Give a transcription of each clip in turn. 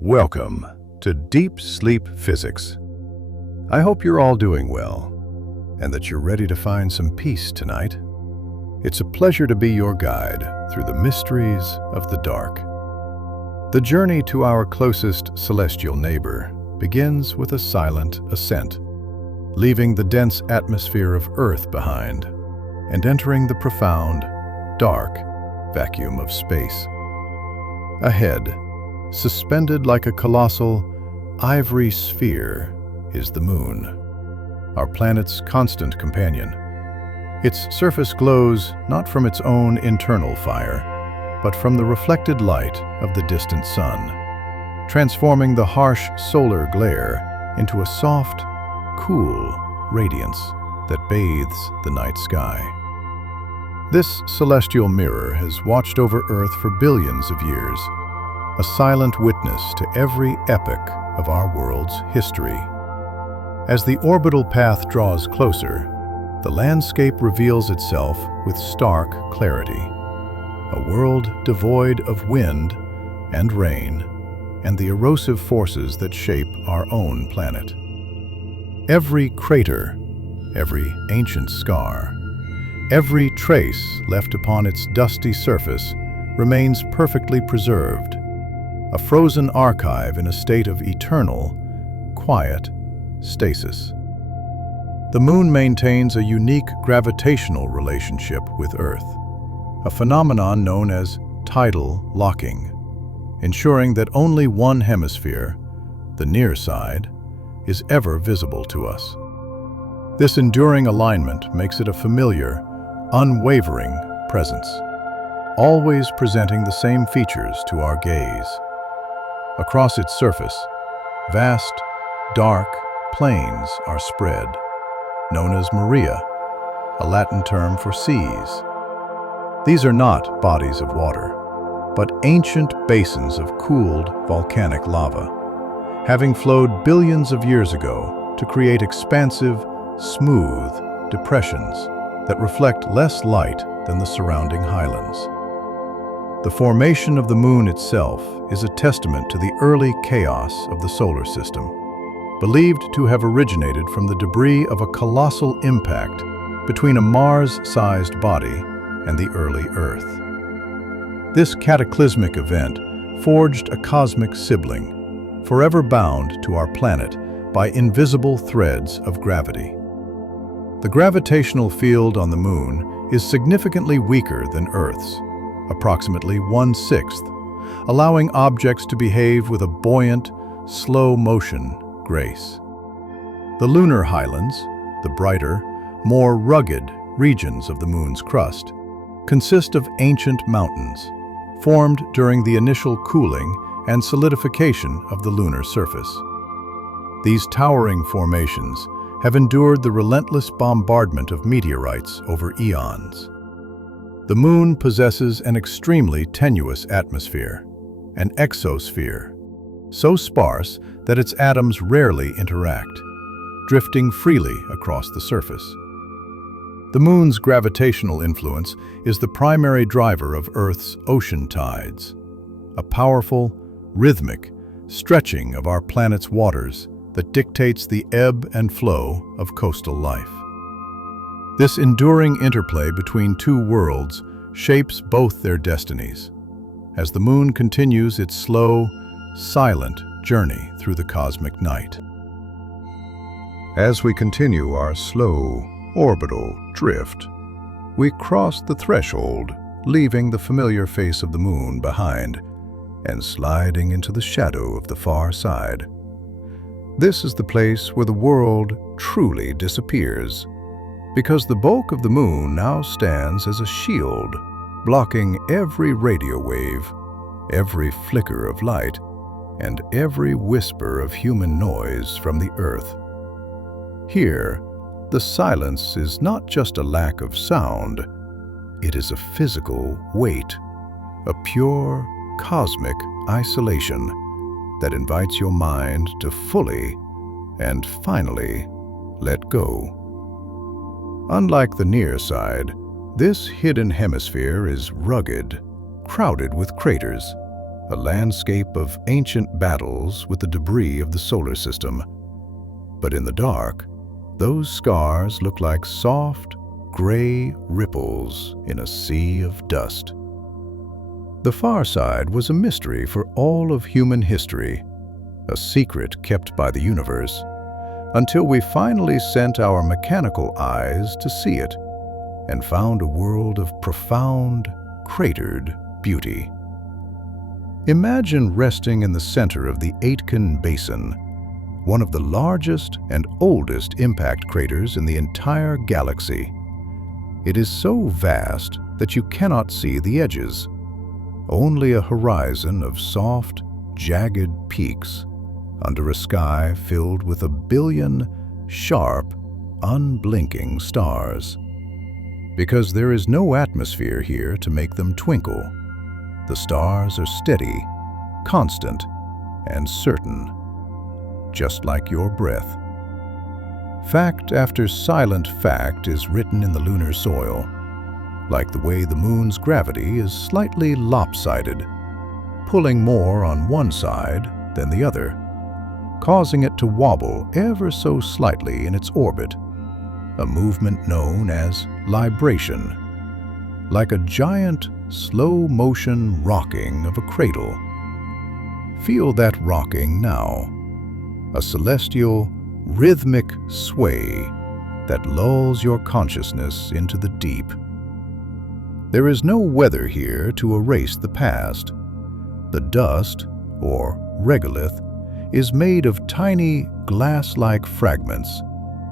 Welcome to Deep Sleep Physics. I hope you're all doing well and that you're ready to find some peace tonight. It's a pleasure to be your guide through the mysteries of the dark. The journey to our closest celestial neighbor begins with a silent ascent, leaving the dense atmosphere of Earth behind and entering the profound, dark vacuum of space. Ahead, suspended like a colossal ivory sphere, is the Moon, our planet's constant companion. Its surface glows not from its own internal fire, but from the reflected light of the distant sun, transforming the harsh solar glare into a soft, cool radiance that bathes the night sky. This celestial mirror has watched over Earth for billions of years, a silent witness to every epoch of our world's history. As the orbital path draws closer, the landscape reveals itself with stark clarity. A world devoid of wind and rain and the erosive forces that shape our own planet. Every crater, every ancient scar, every trace left upon its dusty surface remains perfectly preserved, a frozen archive in a state of eternal, quiet stasis. The Moon maintains a unique gravitational relationship with Earth, a phenomenon known as tidal locking, ensuring that only one hemisphere, the near side, is ever visible to us. This enduring alignment makes it a familiar, unwavering presence, always presenting the same features to our gaze. Across its surface, vast, dark plains are spread, known as maria, a Latin term for seas. These are not bodies of water, but ancient basins of cooled volcanic lava, having flowed billions of years ago to create expansive, smooth depressions that reflect less light than the surrounding highlands. The formation of the Moon itself is a testament to the early chaos of the solar system, believed to have originated from the debris of a colossal impact between a Mars-sized body and the early Earth. This cataclysmic event forged a cosmic sibling, forever bound to our planet by invisible threads of gravity. The gravitational field on the Moon is significantly weaker than Earth's, approximately 1/6, allowing objects to behave with a buoyant, slow-motion grace. The lunar highlands, the brighter, more rugged regions of the Moon's crust, consist of ancient mountains, formed during the initial cooling and solidification of the lunar surface. These towering formations have endured the relentless bombardment of meteorites over eons. The Moon possesses an extremely tenuous atmosphere, an exosphere, so sparse that its atoms rarely interact, drifting freely across the surface. The Moon's gravitational influence is the primary driver of Earth's ocean tides, a powerful, rhythmic stretching of our planet's waters that dictates the ebb and flow of coastal life. This enduring interplay between two worlds shapes both their destinies, as the Moon continues its slow, silent journey through the cosmic night. As we continue our slow, orbital drift, we cross the threshold, leaving the familiar face of the Moon behind and sliding into the shadow of the far side. This is the place where the world truly disappears, because the bulk of the Moon now stands as a shield, blocking every radio wave, every flicker of light, and every whisper of human noise from the Earth. Here, the silence is not just a lack of sound, it is a physical weight, a pure, cosmic isolation that invites your mind to fully and finally let go. Unlike the near side, this hidden hemisphere is rugged, crowded with craters, a landscape of ancient battles with the debris of the solar system. But in the dark, those scars look like soft, gray ripples in a sea of dust. The far side was a mystery for all of human history, a secret kept by the universe, until we finally sent our mechanical eyes to see it and found a world of profound, cratered beauty. Imagine resting in the center of the Aitken Basin, one of the largest and oldest impact craters in the entire galaxy. It is so vast that you cannot see the edges, only a horizon of soft, jagged peaks under a sky filled with 1 billion sharp, unblinking stars. Because there is no atmosphere here to make them twinkle, the stars are steady, constant, and certain, just like your breath. Fact after silent fact is written in the lunar soil, like the way the moon's gravity is slightly lopsided, pulling more on one side than the other, causing it to wobble ever so slightly in its orbit, a movement known as libration, like a giant, slow-motion rocking of a cradle. Feel that rocking now, a celestial, rhythmic sway that lulls your consciousness into the deep. There is no weather here to erase the past. The dust, or regolith, is made of tiny, glass-like fragments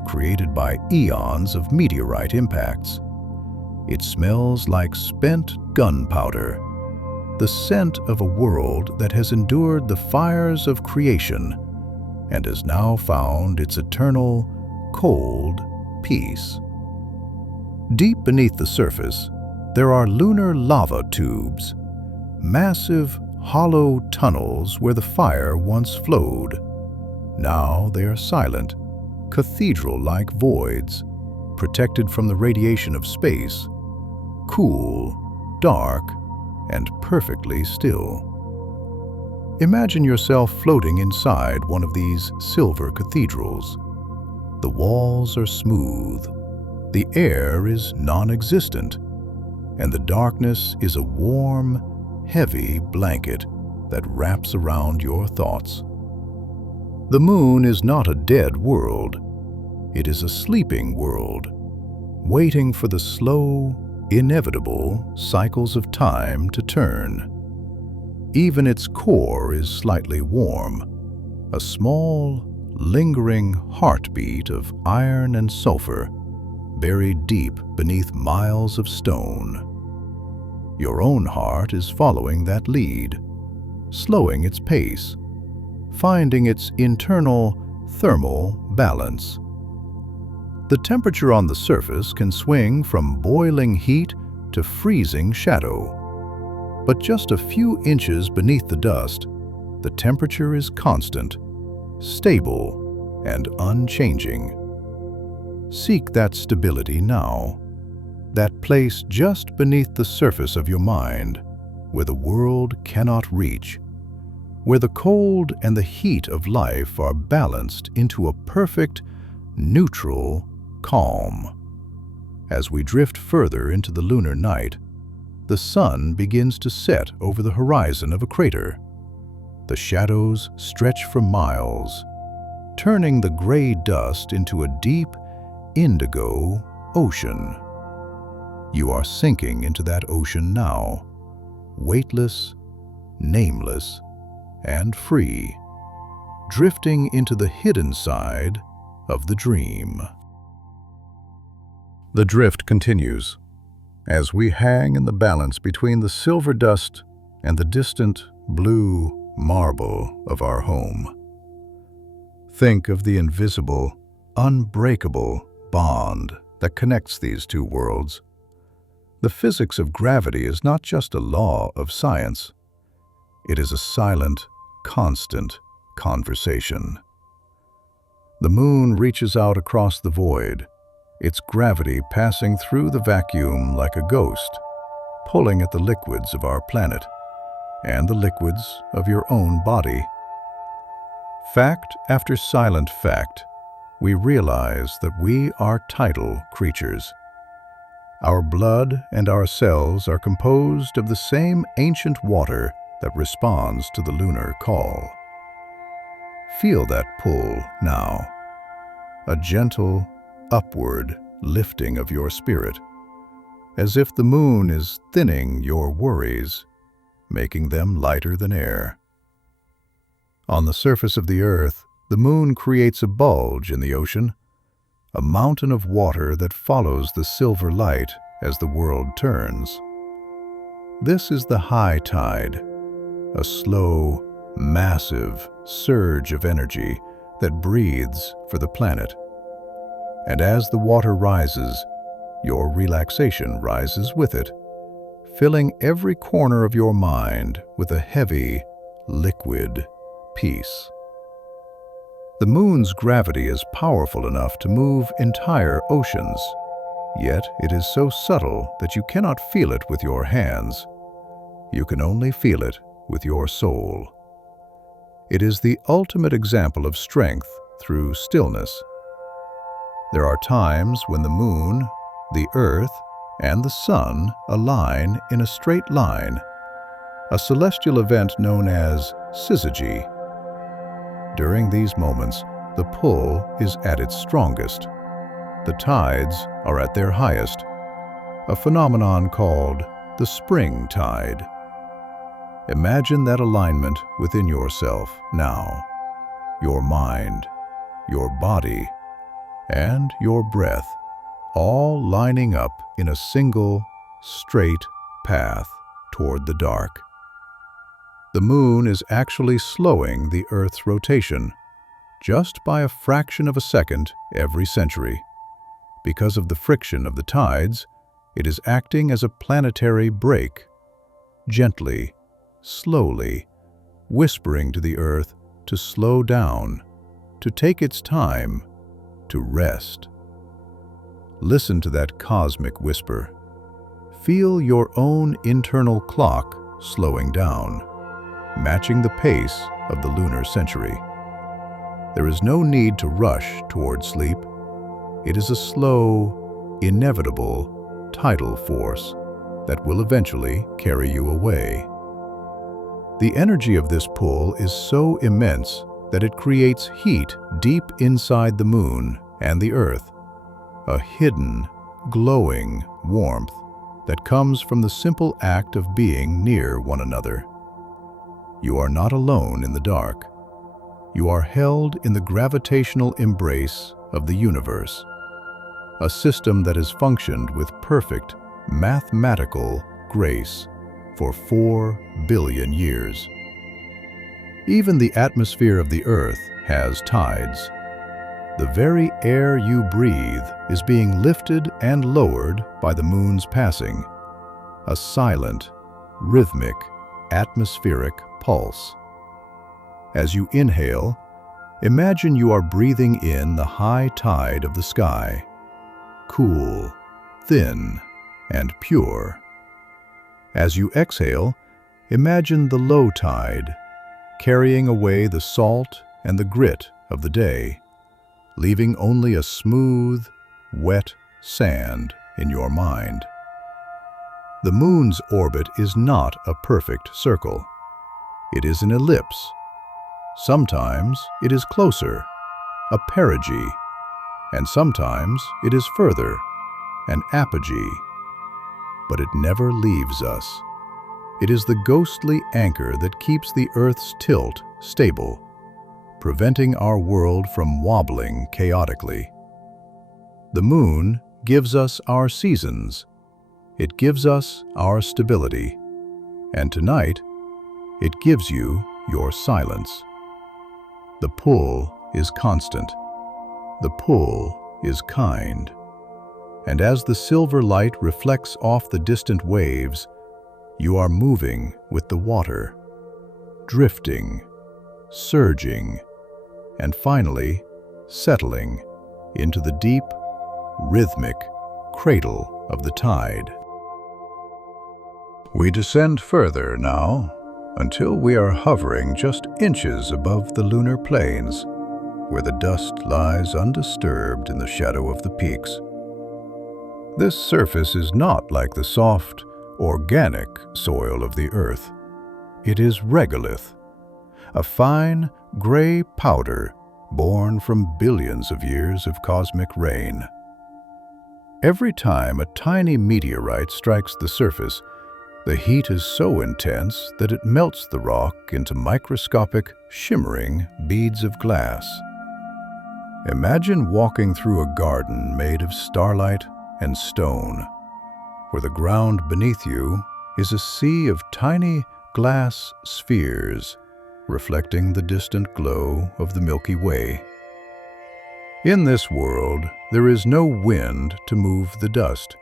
created by eons of meteorite impacts. It smells like spent gunpowder, the scent of a world that has endured the fires of creation and has now found its eternal, cold peace. Deep beneath the surface, there are lunar lava tubes, massive, hollow tunnels where the fire once flowed. Now they are silent, cathedral-like voids, protected from the radiation of space, cool, dark, and perfectly still. Imagine yourself floating inside one of these silver cathedrals. The walls are smooth, the air is non-existent, and the darkness is a warm, heavy blanket that wraps around your thoughts. The moon is not a dead world. It is a sleeping world, waiting for the slow, inevitable cycles of time to turn. Even its core is slightly warm, a small, lingering heartbeat of iron and sulfur buried deep beneath miles of stone. Your own heart is following that lead, slowing its pace, finding its internal thermal balance. The temperature on the surface can swing from boiling heat to freezing shadow. But just a few inches beneath the dust, the temperature is constant, stable, and unchanging. Seek that stability now, that place just beneath the surface of your mind, where the world cannot reach, where the cold and the heat of life are balanced into a perfect, neutral calm. As we drift further into the lunar night, the sun begins to set over the horizon of a crater. The shadows stretch for miles, turning the gray dust into a deep, indigo ocean. You are sinking into that ocean now, weightless, nameless, and free, drifting into the hidden side of the dream. The drift continues as we hang in the balance between the silver dust and the distant blue marble of our home. Think of the invisible, unbreakable bond that connects these two worlds. The physics of gravity is not just a law of science. It is a silent, constant conversation. The moon reaches out across the void, its gravity passing through the vacuum like a ghost, pulling at the liquids of our planet, and the liquids of your own body. Fact after silent fact, we realize that we are tidal creatures. Our blood and our cells are composed of the same ancient water that responds to the lunar call. Feel that pull now, a gentle, upward lifting of your spirit, as if the moon is thinning your worries, making them lighter than air. On the surface of the earth, the moon creates a bulge in the ocean, a mountain of water that follows the silver light as the world turns. This is the high tide, a slow, massive surge of energy that breathes for the planet. And as the water rises, your relaxation rises with it, filling every corner of your mind with a heavy, liquid peace. The moon's gravity is powerful enough to move entire oceans, yet it is so subtle that you cannot feel it with your hands. You can only feel it with your soul. It is the ultimate example of strength through stillness. There are times when the moon, the earth, and the sun align in a straight line, a celestial event known as syzygy. During these moments, the pull is at its strongest. The tides are at their highest, a phenomenon called the spring tide. Imagine that alignment within yourself now, your mind, your body, and your breath, all lining up in a single, straight path toward the dark. The moon is actually slowing the Earth's rotation, just by a fraction of a second every century. Because of the friction of the tides, it is acting as a planetary brake, gently, slowly, whispering to the Earth to slow down, to take its time, to rest. Listen to that cosmic whisper. Feel your own internal clock slowing down, matching the pace of the lunar century. There is no need to rush toward sleep. It is a slow, inevitable tidal force that will eventually carry you away. The energy of this pull is so immense that it creates heat deep inside the moon and the earth, a hidden, glowing warmth that comes from the simple act of being near one another. You are not alone in the dark. You are held in the gravitational embrace of the universe, a system that has functioned with perfect mathematical grace for 4 billion years. Even the atmosphere of the Earth has tides. The very air you breathe is being lifted and lowered by the moon's passing, a silent, rhythmic, atmospheric pulse. As you inhale, imagine you are breathing in the high tide of the sky, cool, thin, and pure. As you exhale, imagine the low tide, carrying away the salt and the grit of the day, leaving only a smooth, wet sand in your mind. The moon's orbit is not a perfect circle. It is an ellipse. Sometimes it is closer, a perigee, and sometimes it is further, an apogee. But it never leaves us. It is the ghostly anchor that keeps the Earth's tilt stable, preventing our world from wobbling chaotically. The moon gives us our seasons. It gives us our stability. And tonight, it gives you your silence. The pull is constant. The pull is kind. And as the silver light reflects off the distant waves, you are moving with the water, drifting, surging, and finally settling into the deep, rhythmic cradle of the tide. We descend further now, until we are hovering just inches above the lunar plains, where the dust lies undisturbed in the shadow of the peaks. This surface is not like the soft, organic soil of the Earth. It is regolith, a fine, gray powder born from billions of years of cosmic rain. Every time a tiny meteorite strikes the surface, the heat is so intense that it melts the rock into microscopic, shimmering beads of glass. Imagine walking through a garden made of starlight and stone, where the ground beneath you is a sea of tiny glass spheres reflecting the distant glow of the Milky Way. In this world, there is no wind to move the dust,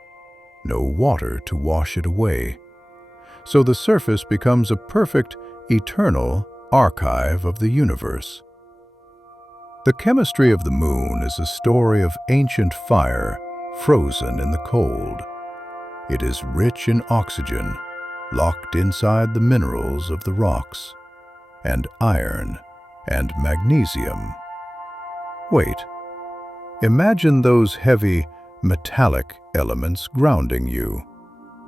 no water to wash it away. So the surface becomes a perfect, eternal archive of the universe. The chemistry of the moon is a story of ancient fire frozen in the cold. It is rich in oxygen, locked inside the minerals of the rocks, and iron and magnesium. Wait, imagine those heavy, metallic elements grounding you,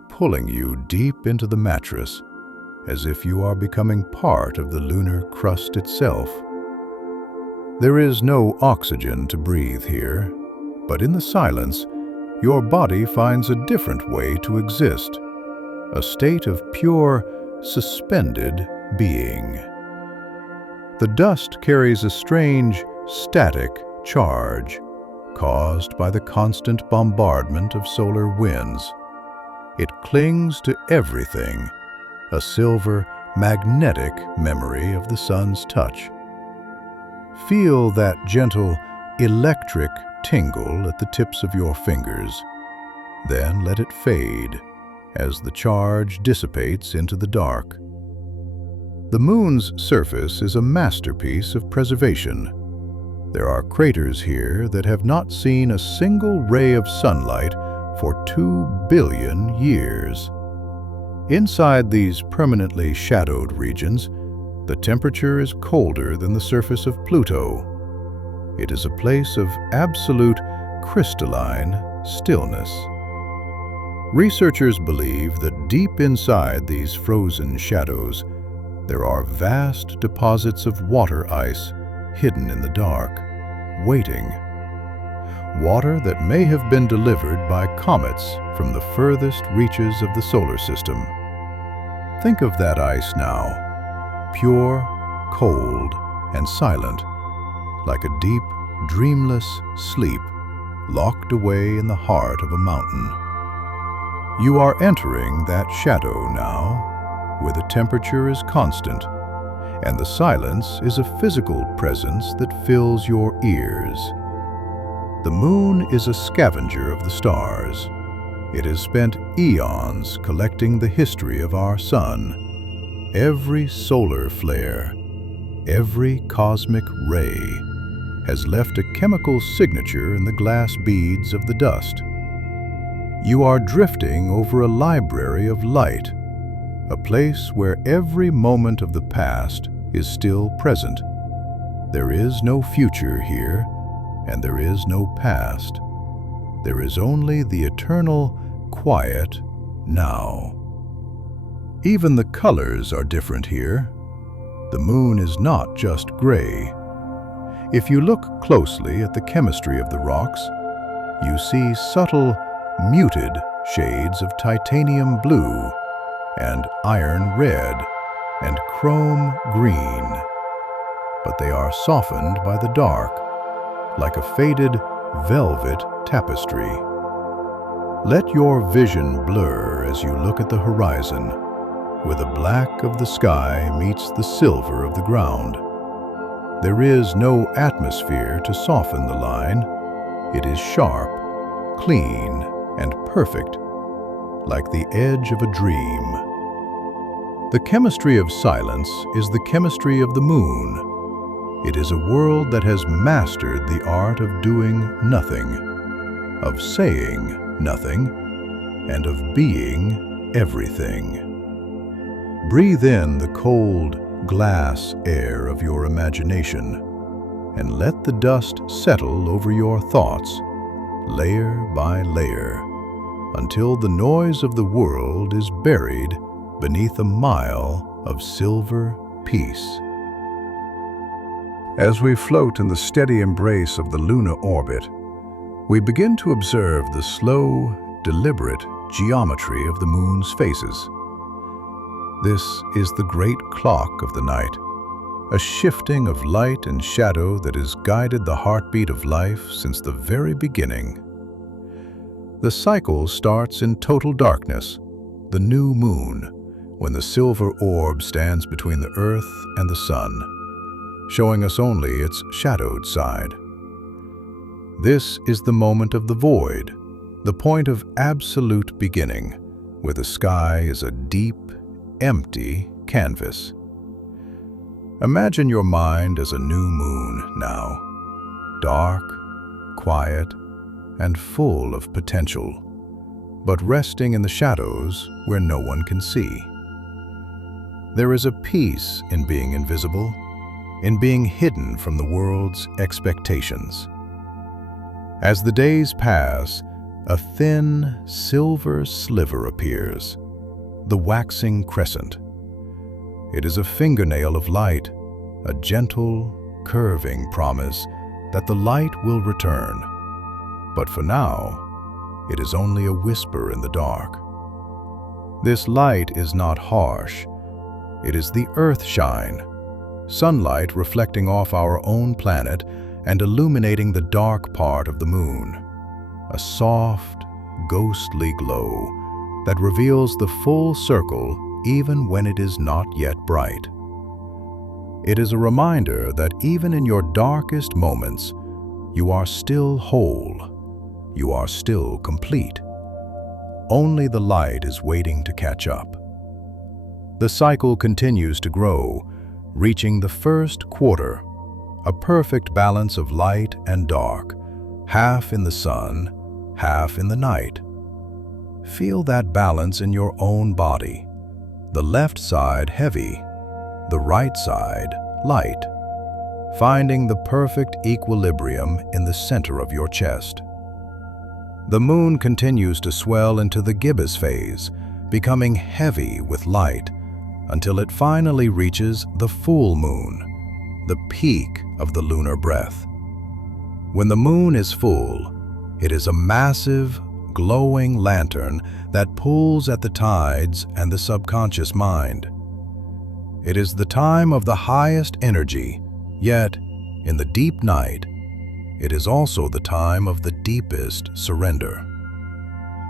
pulling you deep into the mattress, as if you are becoming part of the lunar crust itself. There is no oxygen to breathe here, but in the silence, your body finds a different way to exist, a state of pure, suspended being. The dust carries a strange, static charge caused by the constant bombardment of solar winds. It clings to everything, a silver, magnetic memory of the sun's touch. Feel that gentle, electric tingle at the tips of your fingers. Then let it fade as the charge dissipates into the dark. The moon's surface is a masterpiece of preservation. There are craters here that have not seen a single ray of sunlight for 2 billion years. Inside these permanently shadowed regions, the temperature is colder than the surface of Pluto. It is a place of absolute crystalline stillness. Researchers believe that deep inside these frozen shadows, there are vast deposits of water ice hidden in the dark, waiting. Water that may have been delivered by comets from the furthest reaches of the solar system. Think of that ice now, pure, cold, and silent, like a deep, dreamless sleep locked away in the heart of a mountain. You are entering that shadow now, where the temperature is constant, and the silence is a physical presence that fills your ears. The moon is a scavenger of the stars. It has spent eons collecting the history of our sun. Every solar flare, every cosmic ray, has left a chemical signature in the glass beads of the dust. You are drifting over a library of light, a place where every moment of the past is still present. There is no future here, and there is no past. There is only the eternal, quiet now. Even the colors are different here. The moon is not just gray. If you look closely at the chemistry of the rocks, you see subtle, muted shades of titanium blue and iron red and chrome green. But they are softened by the dark, like a faded velvet tapestry. Let your vision blur as you look at the horizon, where the black of the sky meets the silver of the ground. There is no atmosphere to soften the line. It is sharp, clean, and perfect, like the edge of a dream. The chemistry of silence is the chemistry of the moon. It is a world that has mastered the art of doing nothing, of saying nothing, and of being everything. Breathe in the cold glass air of your imagination and let the dust settle over your thoughts, layer by layer, until the noise of the world is buried beneath a mile of silver peace. As we float in the steady embrace of the lunar orbit, we begin to observe the slow, deliberate geometry of the moon's phases. This is the great clock of the night, a shifting of light and shadow that has guided the heartbeat of life since the very beginning. The cycle starts in total darkness, the new moon, when the silver orb stands between the earth and the sun, showing us only its shadowed side. This is the moment of the void, the point of absolute beginning, where the sky is a deep, empty canvas. Imagine your mind as a new moon now, dark, quiet, and full of potential, but resting in the shadows where no one can see. There is a peace in being invisible, in being hidden from the world's expectations. As the days pass, a thin, silver sliver appears, the waxing crescent. It is a fingernail of light, a gentle, curving promise that the light will return. But for now, it is only a whisper in the dark. This light is not harsh. It is the earth shine, sunlight reflecting off our own planet and illuminating the dark part of the moon, a soft, ghostly glow that reveals the full circle even when it is not yet bright. It is a reminder that even in your darkest moments, you are still whole, you are still complete. Only the light is waiting to catch up. The cycle continues to grow, reaching the first quarter, a perfect balance of light and dark, half in the sun, half in the night. Feel that balance in your own body, the left side heavy, the right side light, finding the perfect equilibrium in the center of your chest. The moon continues to swell into the gibbous phase, becoming heavy with light, until it finally reaches the full moon, the peak of the lunar breath. When the moon is full, it is a massive, glowing lantern that pulls at the tides and the subconscious mind. It is the time of the highest energy, yet, in the deep night, it is also the time of the deepest surrender.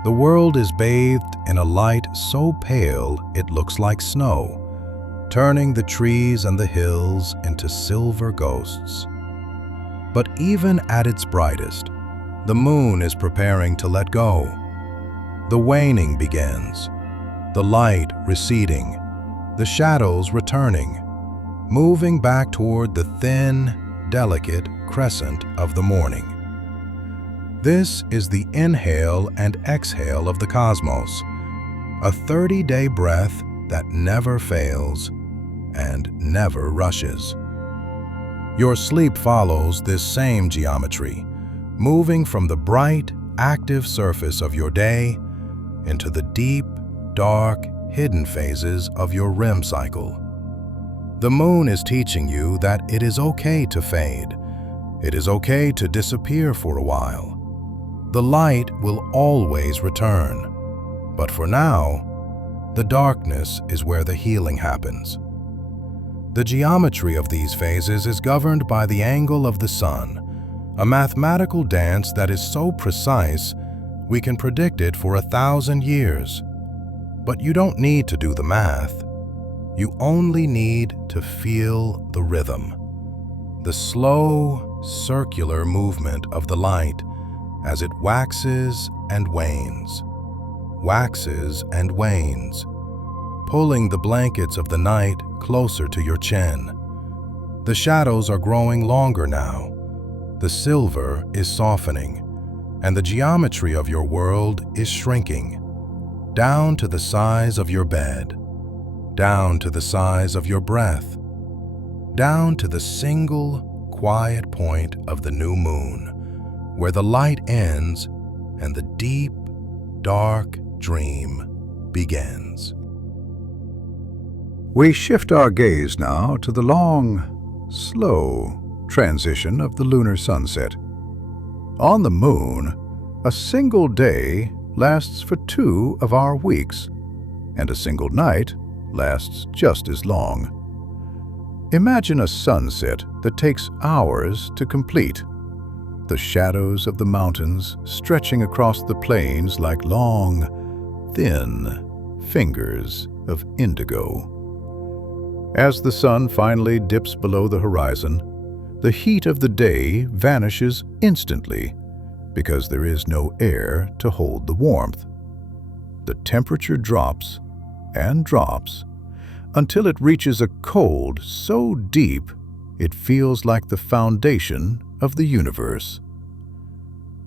The world is bathed in a light so pale it looks like snow, turning the trees and the hills into silver ghosts. But even at its brightest, the moon is preparing to let go. The waning begins, the light receding, the shadows returning, moving back toward the thin, delicate crescent of the morning. This is the inhale and exhale of the cosmos, a 30-day breath that never fails and never rushes. Your sleep follows this same geometry, moving from the bright, active surface of your day into the deep, dark, hidden phases of your REM cycle. The moon is teaching you that it is okay to fade. It is okay to disappear for a while. The light will always return. But for now, the darkness is where the healing happens. The geometry of these phases is governed by the angle of the sun, a mathematical dance that is so precise we can predict it for 1,000 years. But you don't need to do the math. You only need to feel the rhythm, the slow, circular movement of the light as it waxes and wanes, pulling the blankets of the night closer to your chin. The shadows are growing longer now. The silver is softening, and the geometry of your world is shrinking, down to the size of your bed, down to the size of your breath, down to the single quiet point of the new moon, where the light ends and the deep, dark dream begins. We shift our gaze now to the long, slow transition of the lunar sunset. On the moon, a single day lasts for 2 of our weeks, and a single night lasts just as long. Imagine a sunset that takes hours to complete, the shadows of the mountains stretching across the plains like long, thin fingers of indigo. As the sun finally dips below the horizon, the heat of the day vanishes instantly because there is no air to hold the warmth. The temperature drops and drops until it reaches a cold so deep it feels like the foundation of the universe.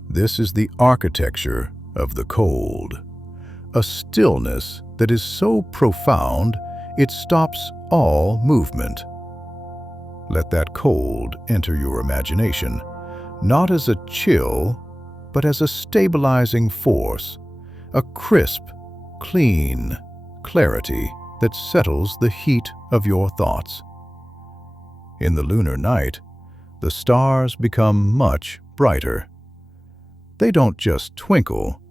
This is the architecture of the cold, a stillness that is so profound it stops all movement. Let that cold enter your imagination, not as a chill, but as a stabilizing force, a crisp, clean clarity that settles the heat of your thoughts. In the lunar night, the stars become much brighter. They don't just twinkle,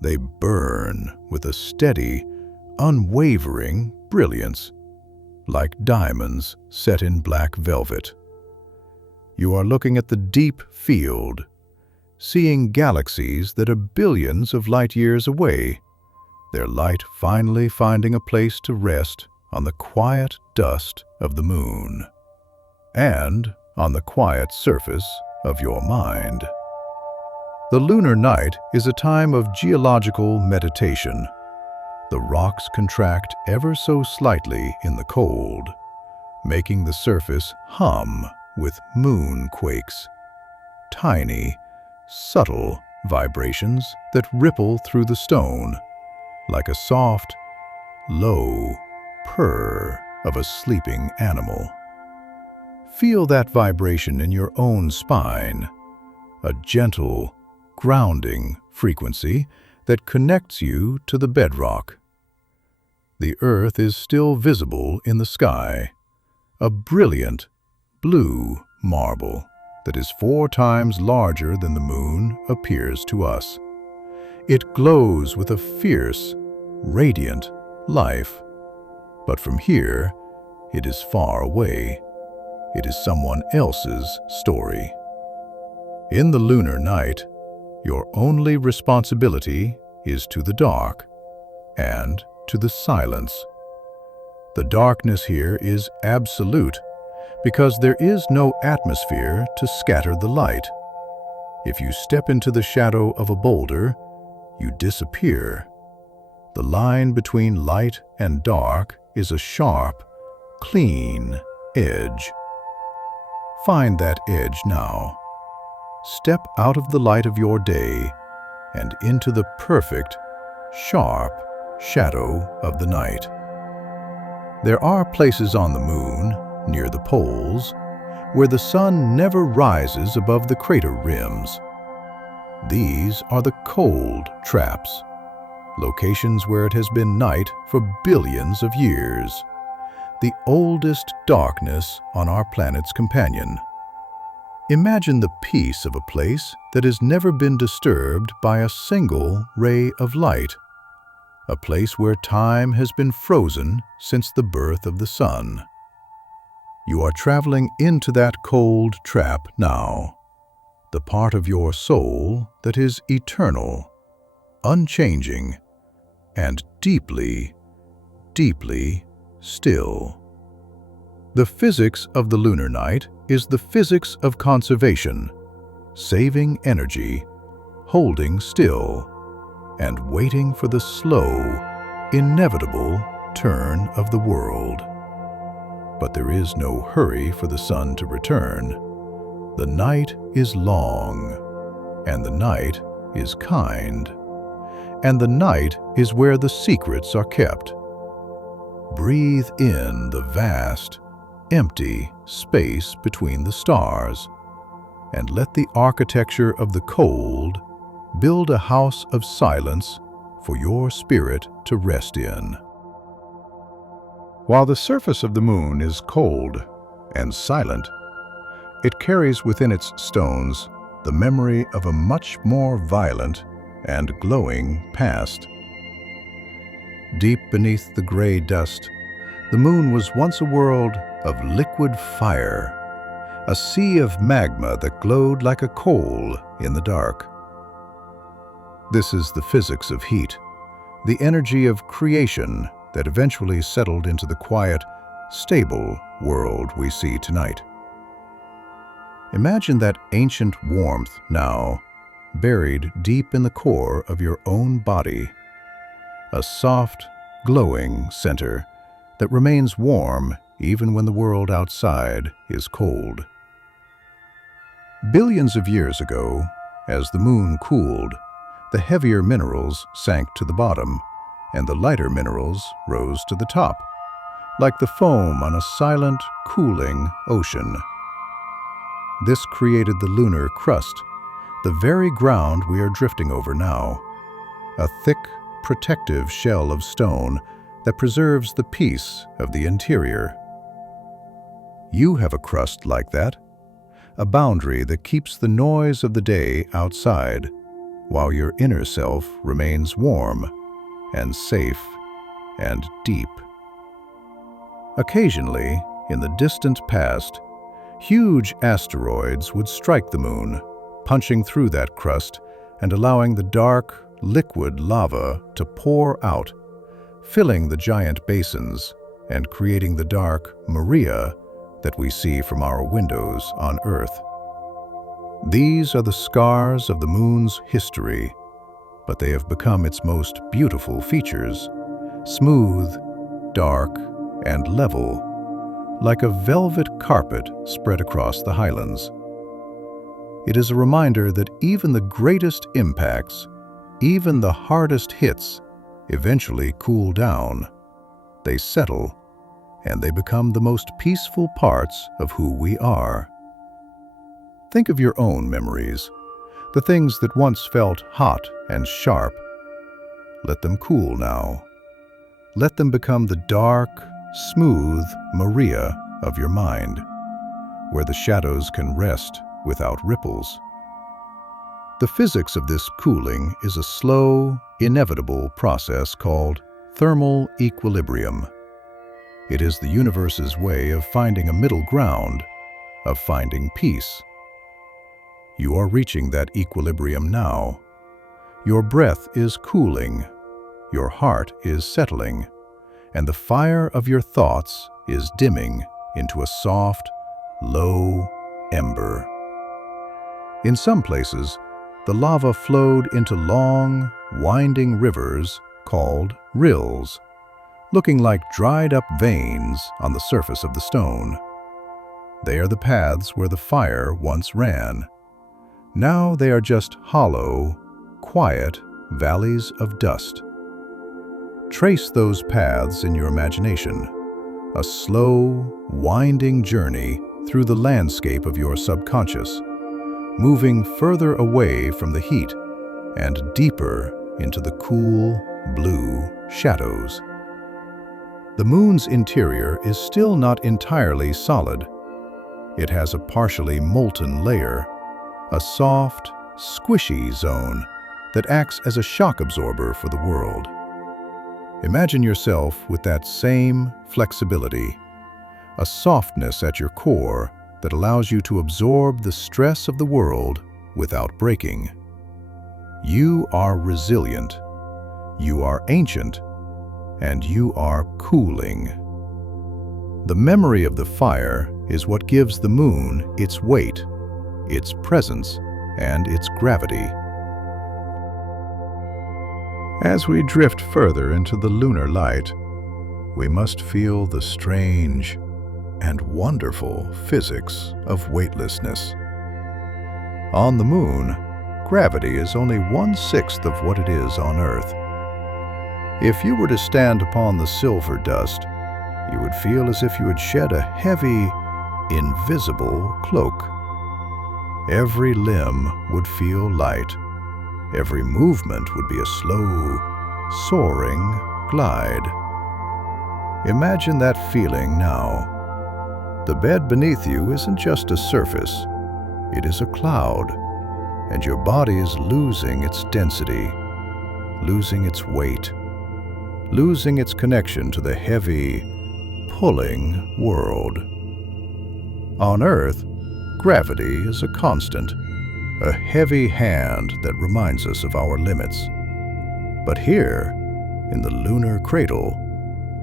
they burn with a steady, unwavering brilliance, like diamonds set in black velvet. You are looking at the deep field, seeing galaxies that are billions of light years away, their light finally finding a place to rest on the quiet dust of the moon and on the quiet surface of your mind. The lunar night is a time of geological meditation. The rocks contract ever so slightly in the cold, making the surface hum with moonquakes, tiny, subtle vibrations that ripple through the stone like a soft, low purr of a sleeping animal. Feel that vibration in your own spine, a gentle, grounding frequency that connects you to the bedrock. The Earth is still visible in the sky, a brilliant blue marble that is 4 times larger than the moon appears to us. It glows with a fierce, radiant life. But from here, it is far away. It is someone else's story. In the lunar night, your only responsibility is to the dark and to the silence. The darkness here is absolute because there is no atmosphere to scatter the light. If you step into the shadow of a boulder, you disappear. The line between light and dark is a sharp, clean edge. Find that edge now. Step out of the light of your day and into the perfect, sharp shadow of the night. There are places on the moon, near the poles, where the sun never rises above the crater rims. These are the cold traps, locations where it has been night for billions of years, the oldest darkness on our planet's companion. Imagine the peace of a place that has never been disturbed by a single ray of light, a place where time has been frozen since the birth of the sun. You are traveling into that cold trap now, the part of your soul that is eternal, unchanging, and deeply, deeply still. The physics of the lunar night is the physics of conservation, saving energy, holding still, and waiting for the slow, inevitable turn of the world. But there is no hurry for the sun to return. The night is long, and the night is kind, and the night is where the secrets are kept. Breathe in the vast, empty space between the stars, and let the architecture of the cold build a house of silence for your spirit to rest in. While the surface of the moon is cold and silent, it carries within its stones the memory of a much more violent and glowing past. Deep beneath the gray dust, the moon was once a world of liquid fire, a sea of magma that glowed like a coal in the dark. This is the physics of heat, the energy of creation that eventually settled into the quiet, stable world we see tonight. Imagine that ancient warmth now, buried deep in the core of your own body, a soft, glowing center that remains warm even when the world outside is cold. Billions of years ago, as the moon cooled, the heavier minerals sank to the bottom, and the lighter minerals rose to the top, like the foam on a silent, cooling ocean. This created the lunar crust, the very ground we are drifting over now, a thick, protective shell of stone that preserves the peace of the interior. You have a crust like that, a boundary that keeps the noise of the day outside, while your inner self remains warm and safe and deep. Occasionally, in the distant past, huge asteroids would strike the moon, punching through that crust and allowing the dark, liquid lava to pour out, filling the giant basins and creating the dark Maria that we see from our windows on Earth. These are the scars of the moon's history, but they have become its most beautiful features, smooth, dark, and level, like a velvet carpet spread across the highlands. It is a reminder that even the greatest impacts, even the hardest hits, eventually cool down. They settle, and they become the most peaceful parts of who we are. Think of your own memories, the things that once felt hot and sharp. Let them cool now. Let them become the dark, smooth Maria of your mind, where the shadows can rest without ripples. The physics of this cooling is a slow, inevitable process called thermal equilibrium. It is the universe's way of finding a middle ground, of finding peace. You are reaching that equilibrium now. Your breath is cooling, your heart is settling, and the fire of your thoughts is dimming into a soft, low ember. In some places, the lava flowed into long, winding rivers called rills, looking like dried-up veins on the surface of the stone. They are the paths where the fire once ran. Now they are just hollow, quiet valleys of dust. Trace those paths in your imagination, a slow, winding journey through the landscape of your subconscious, moving further away from the heat and deeper into the cool, blue shadows. The moon's interior is still not entirely solid. It has a partially molten layer, a soft, squishy zone that acts as a shock absorber for the world. Imagine yourself with that same flexibility, a softness at your core that allows you to absorb the stress of the world without breaking. You are resilient, you are ancient, and you are cooling. The memory of the fire is what gives the moon its weight, its presence, and its gravity. As we drift further into the lunar light, we must feel the strange and wonderful physics of weightlessness. On the moon, gravity is only 1/6 of what it is on Earth. If you were to stand upon the silver dust, You would feel as if you had shed a heavy, invisible cloak. Every limb would feel light. Every movement would be a slow, soaring glide. Imagine that feeling now. The bed beneath you isn't just a surface. It is a cloud, and your body is losing its density, losing its weight, losing its connection to the heavy, pulling world. On Earth, gravity is a constant, a heavy hand that reminds us of our limits. But here, in the lunar cradle,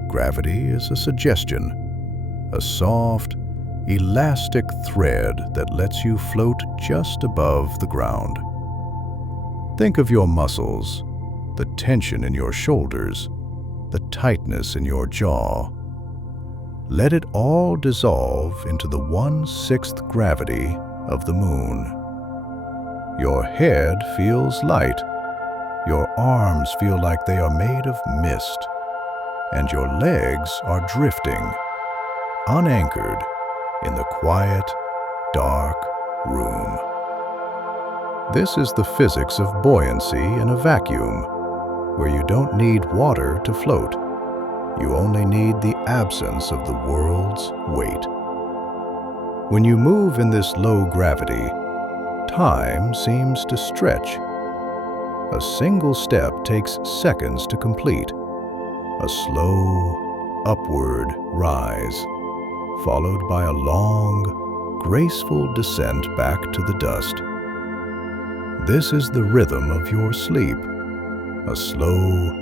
gravity is a suggestion, a soft, elastic thread that lets you float just above the ground. Think of your muscles, the tension in your shoulders, the tightness in your jaw. Let it all dissolve into the 1/6 gravity of the moon. Your head feels light, your arms feel like they are made of mist, and your legs are drifting, unanchored, in the quiet, dark room. This is the physics of buoyancy in a vacuum, where you don't need water to float. You only need the absence of the world's weight. When you move in this low gravity, time seems to stretch. A single step takes seconds to complete. A slow, upward rise, followed by a long, graceful descent back to the dust. This is the rhythm of your sleep, a slow,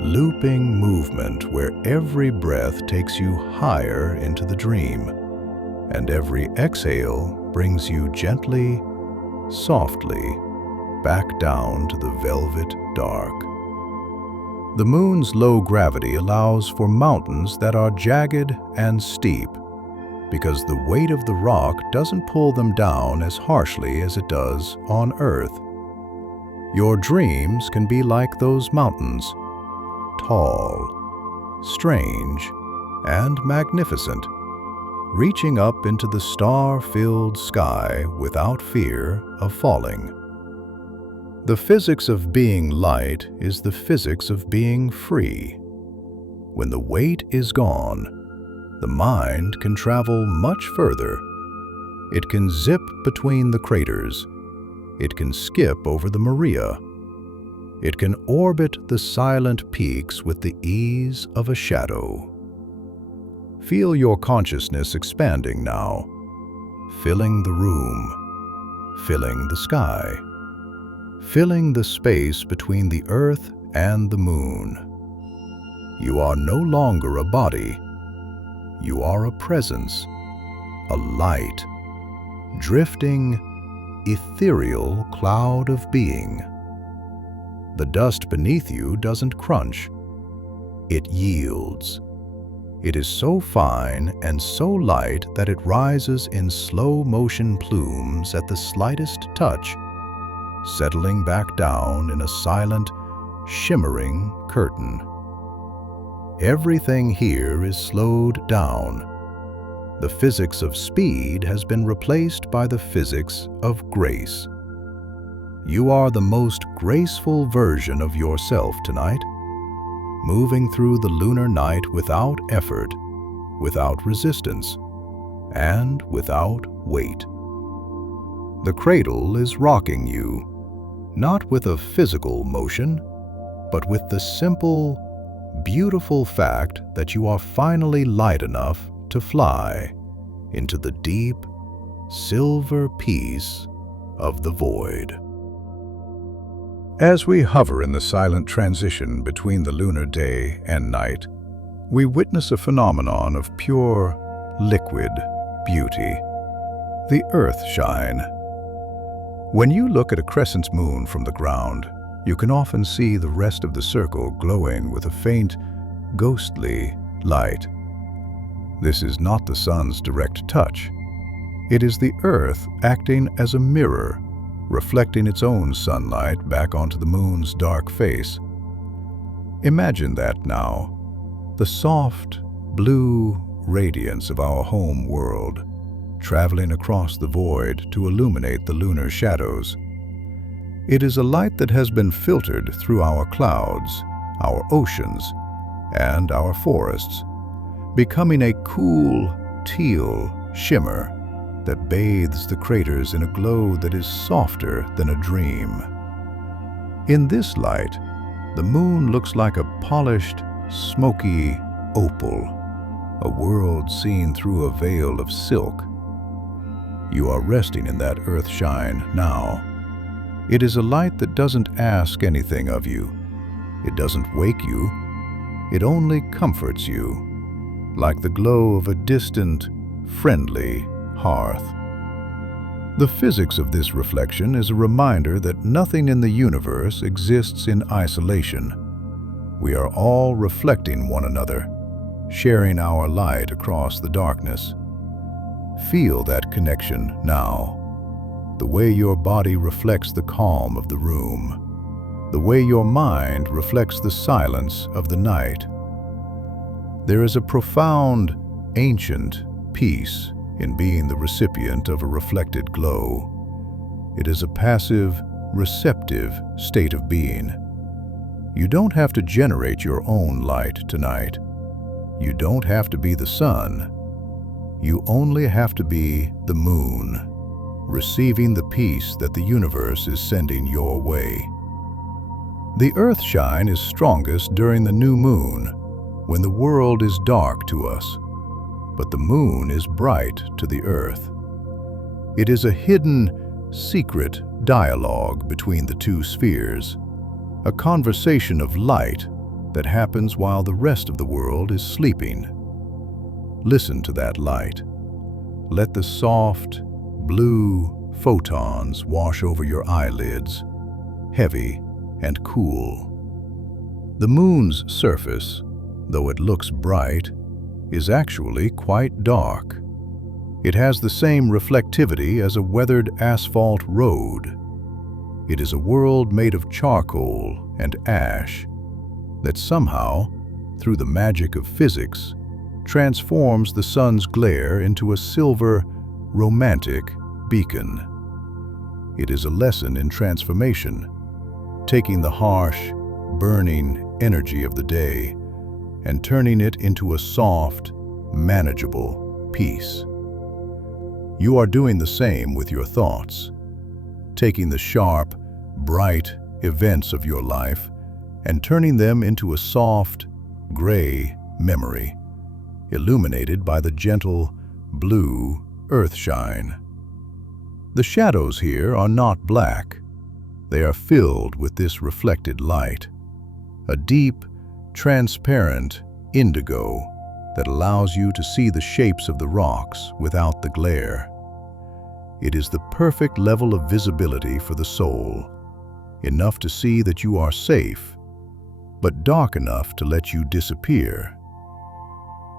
looping movement where every breath takes you higher into the dream, and every exhale brings you gently, softly, back down to the velvet dark. The moon's low gravity allows for mountains that are jagged and steep, because the weight of the rock doesn't pull them down as harshly as it does on Earth. Your dreams can be like those mountains, tall, strange, and magnificent, reaching up into the star-filled sky without fear of falling. The physics of being light is the physics of being free. When the weight is gone, the mind can travel much further. It can zip between the craters. It can skip over the Maria. It can orbit the silent peaks with the ease of a shadow. Feel your consciousness expanding now, filling the room, filling the sky, filling the space between the Earth and the moon. You are no longer a body. You are a presence, a light, drifting, ethereal cloud of being. The dust beneath you doesn't crunch. It yields. It is so fine and so light that it rises in slow motion plumes at the slightest touch, settling back down in a silent, shimmering curtain. Everything here is slowed down. The physics of speed has been replaced by the physics of grace. You are the most graceful version of yourself tonight, moving through the lunar night without effort, without resistance, and without weight. The cradle is rocking you, not with a physical motion, but with the simple, beautiful fact that you are finally light enough to fly into the deep, silver peace of the void. As we hover in the silent transition between the lunar day and night, we witness a phenomenon of pure, liquid beauty, the earthshine. When you look at a crescent moon from the ground, you can often see the rest of the circle glowing with a faint, ghostly light. This is not the sun's direct touch. It is the earth acting as a mirror, reflecting its own sunlight back onto the moon's dark face. Imagine that now. The soft, blue radiance of our home world, traveling across the void to illuminate the lunar shadows. It is a light that has been filtered through our clouds, our oceans, and our forests, becoming a cool, teal shimmer that bathes the craters in a glow that is softer than a dream. In this light, the moon looks like a polished, smoky opal, a world seen through a veil of silk. You are resting in that earth shine now. It is a light that doesn't ask anything of you. It doesn't wake you. It only comforts you, like the glow of a distant, friendly hearth. The physics of this reflection is a reminder that nothing in the universe exists in isolation. We are all reflecting one another, sharing our light across the darkness. Feel that connection now, the way your body reflects the calm of the room, the way your mind reflects the silence of the night. There is a profound, ancient peace in being the recipient of a reflected glow. It is a passive, receptive state of being. You don't have to generate your own light tonight. You don't have to be the sun. You only have to be the moon, receiving the peace that the universe is sending your way. The earth shine is strongest during the new moon, when the world is dark to us, but the moon is bright to the earth. It is a hidden, secret dialogue between the two spheres, a conversation of light that happens while the rest of the world is sleeping. Listen to that light. Let the soft, blue photons wash over your eyelids, heavy and cool. The moon's surface, though it looks bright, is actually quite dark. It has the same reflectivity as a weathered asphalt road. It is a world made of charcoal and ash that somehow, through the magic of physics, transforms the sun's glare into a silver, romantic beacon. It is a lesson in transformation, taking the harsh, burning energy of the day and turning it into a soft, manageable peace. You are doing the same with your thoughts, taking the sharp, bright events of your life and turning them into a soft, gray memory, illuminated by the gentle, blue earthshine. The shadows here are not black. They are filled with this reflected light, a deep, transparent indigo that allows you to see the shapes of the rocks without the glare. It is the perfect level of visibility for the soul, enough to see that you are safe, but dark enough to let you disappear.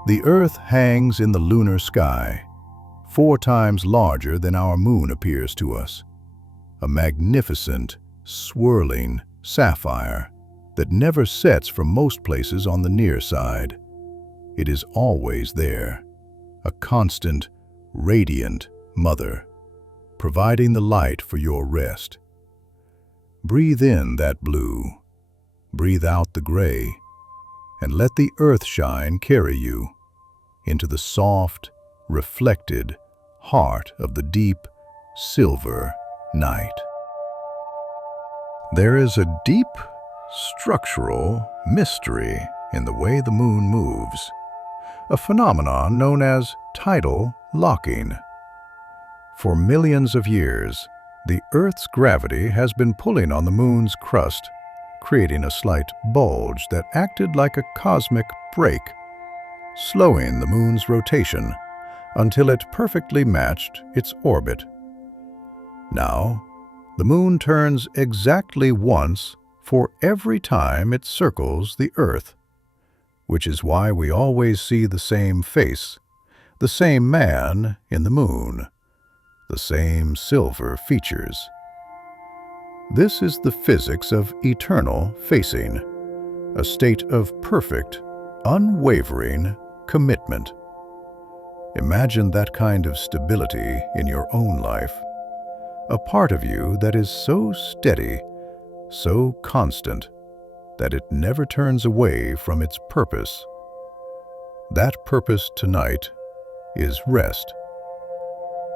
The Earth hangs in the lunar sky, 4 times larger than our moon appears to us, a magnificent, swirling sapphire that never sets from most places on the near side. It is always there, a constant, radiant mother, providing the light for your rest. Breathe in that blue, breathe out the gray, and let the earth shine carry you into the soft, reflected heart of the deep, silver night. There is a deep, structural mystery in the way the moon moves, a phenomenon known as tidal locking. For millions of years, the Earth's gravity has been pulling on the moon's crust, creating a slight bulge that acted like a cosmic brake, slowing the moon's rotation until it perfectly matched its orbit. Now, the moon turns exactly once for every time it circles the Earth, which is why we always see the same face, the same man in the moon, the same silver features. This is the physics of eternal facing, a state of perfect, unwavering commitment. Imagine that kind of stability in your own life, a part of you that is so steady, so constant, that it never turns away from its purpose. That purpose tonight is rest.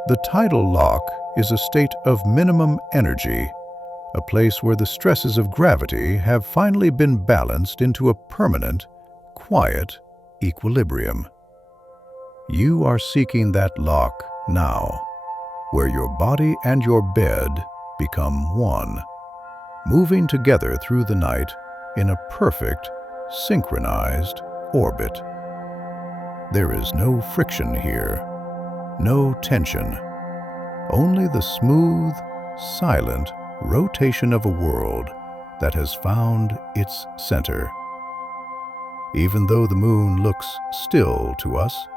The tidal lock is a state of minimum energy, a place where the stresses of gravity have finally been balanced into a permanent, quiet equilibrium. You are seeking that lock now, where your body and your bed become one, moving together through the night in a perfect, synchronized orbit. There is no friction here, no tension, only the smooth, silent rotation of a world that has found its center. Even though the moon looks still to us,